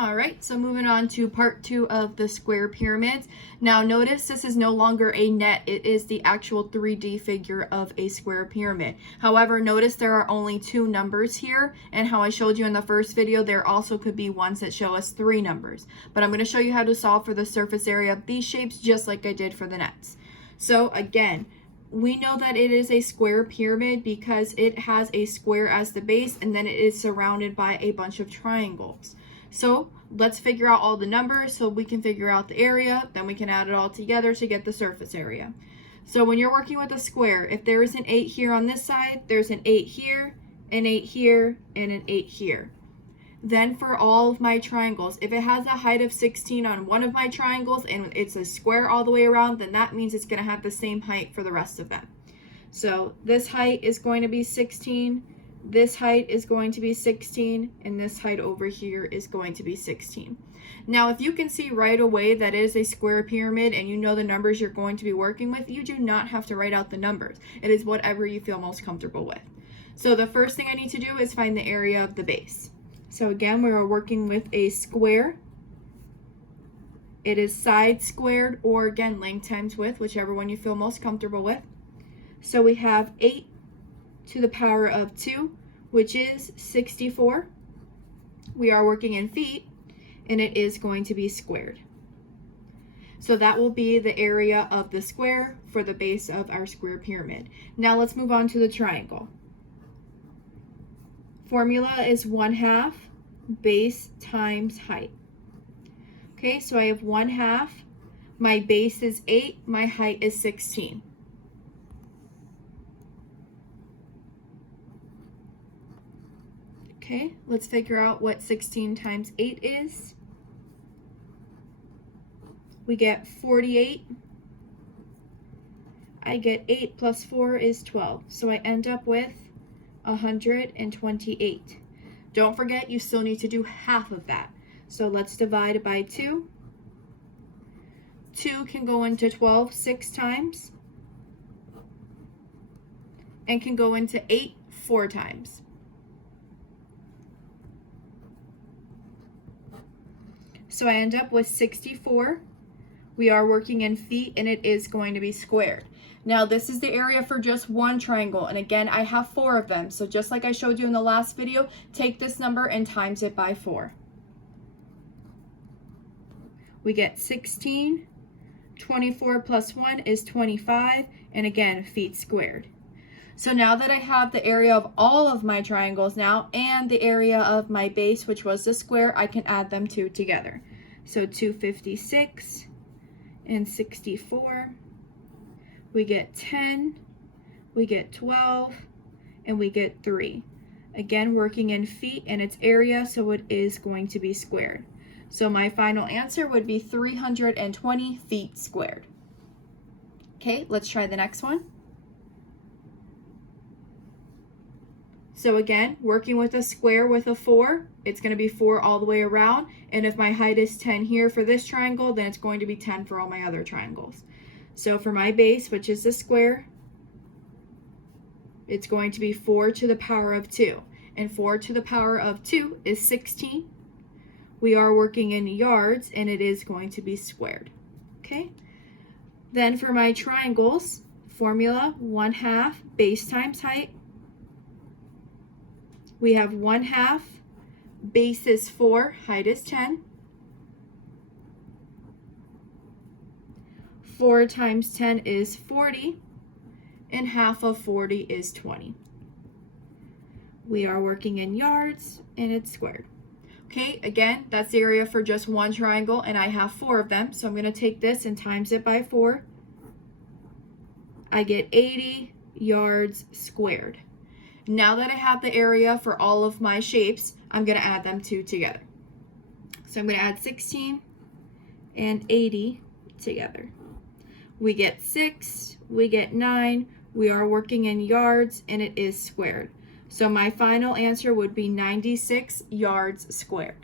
All right, so moving on to part 2 of the square pyramids. Now notice this is no longer a net, it is the actual 3D figure of a square pyramid. However, notice there are only 2 numbers here, and how I showed you in the first video, there also could be ones that show us 3 numbers. But I'm going to show you how to solve for the surface area of these shapes just like I did for the nets. So again, we know that it is a square pyramid because it has a square as the base and then it is surrounded by a bunch of triangles. So let's figure out all the numbers so we can figure out the area, then we can add it all together to get the surface area. So when you're working with a square, if there is an 8 here on this side, there's an 8 here, an 8 here, and an 8 here. Then for all of my triangles, if it has a height of 16 on one of my triangles and it's a square all the way around, then that means it's going to have the same height for the rest of them. So this height is going to be 16, this height is going to be 16, and this height over here is going to be 16. Now, if you can see right away that it is a square pyramid and you know the numbers you're going to be working with, you do not have to write out the numbers. It is whatever you feel most comfortable with. So the first thing I need to do is find the area of the base. So again, we are working with a square. It is side squared, or again, length times width, whichever one you feel most comfortable with. So we have 8 to the power of 2, which is 64. We are working in feet, and it is going to be squared. So that will be the area of the square for the base of our square pyramid. Now let's move on to the triangle. Formula is 1/2 base times height. Okay, so I have 1/2. My base is 8, my height is 16. Okay, let's figure out what 16 times 8 is. We get 48. I get 8 plus 4 is 12. So I end up with 128. Don't forget, you still need to do half of that. So let's divide it by 2. 2 can go into 12 6 times. And can go into 8 4 times. So I end up with 64. We are working in feet and it is going to be squared. Now this is the area for just one triangle, and again I have 4 of them, so just like I showed you in the last video, take this number and times it by 4. We get 16, 24 plus 1 is 25, and again feet squared. So now that I have the area of all of my triangles now and the area of my base, which was the square, I can add them 2 together. So 256 and 64. We get 10, we get 12, and we get 3. Again, working in feet and its area, so it is going to be squared. So my final answer would be 320 feet squared. Okay, let's try the next one. So again, working with a square with a 4, it's going to be 4 all the way around. And if my height is 10 here for this triangle, then it's going to be 10 for all my other triangles. So for my base, which is the square, it's going to be 4 to the power of 2. And 4 to the power of 2 is 16. We are working in yards, and it is going to be squared. Okay? Then for my triangles, formula 1/2 base times height. We have 1/2, base is 4, height is 10. 4 times 10 is 40, and half of 40 is 20. We are working in yards, and it's squared. Okay, again, that's the area for just one triangle, and I have 4 of them, so I'm going to take this and times it by 4. I get 80 yards squared. Now that I have the area for all of my shapes, I'm going to add them 2 together. So I'm going to add 16 and 80 together. We get 6, we get 9, we are working in yards, and it is squared. So my final answer would be 96 yards squared.